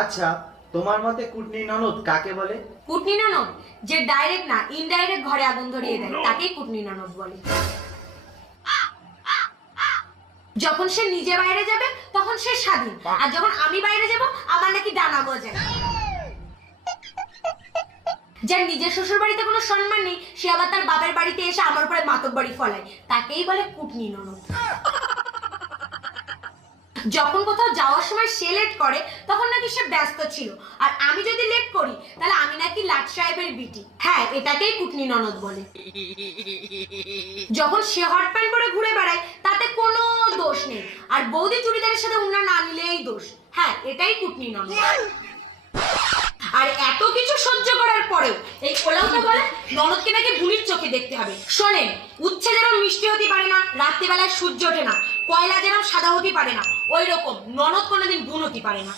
আচ্ছা, তোমার মতে কুটনি ননদ কাকে বলে? কুটনি ননদ যে ডাইরেক্ট না ইনডাইরেক্ট ঘরে আগুন ধরিয়ে দেয় তাকেই কুটনি ননদ বলে। যখন সে নিজে বাইরে যাবে তখন সে স্বাধীন, আর যখন আমি বাইরে যাব আমার নাকি ডানা গজায়। যার নিজের শ্বশুর বাড়িতে কোনো সম্মান নেই সে আবার তার বাবার বাড়িতে এসে আমার উপরে মাতব্বরি ফলায়, তাকেই বলে কুটনি ননদ। যখন কোথাও যাওয়ার সময় সে লেট করে তখন নাকি সে ব্যস্ত ছিল, আর আমি যদি লেট করি তাহলে আমি নাকি লাট সাহেবের বিটি। হ্যাঁ, এটাকেই কুটনি ননদ বলে। যখন সে হট প্যান্ট পরে ঘুরে বেড়ায় তাতে কোনো দোষ নেই, আর বৌদি চুড়িদারের সাথে উন্না না নিলেই দোষ। হ্যাঁ, এটাই কুটনি ননদ। আর এত কিছু সহ্য করার পরেও এই কোলাউটা বলে ননদকে নাকি বুনির চোখে দেখতে হবে। শোনেন, উচ্ছে যেরকম মিষ্টি হতে পারে না, রাত্রিবেলায় সূর্য ওঠে না, কয়লা যেরকম সাদা হতে পারে না, ওই রকম ননদ কোনোদিন বুন হতে পারে না।